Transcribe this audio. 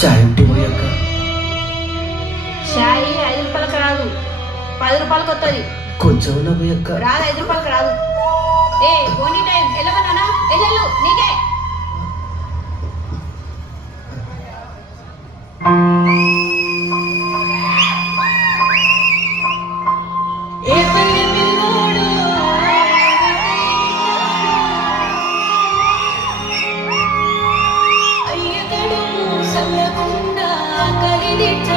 చాయ్ ఉంటే పోయక్క. చాయ్ 5 రూపాయలకు రాదు, 10 రూపాయలకు వస్తుంది. కొంచెం ఉన్న పోయక్క. రాదు, 5 రూపాయలకు రాదు. ఏ పోనీ టైం వెళ్ళమన్నానా? వెళ్ళు నీకే. అయ్యగడు సల్లకుండా కలిదిట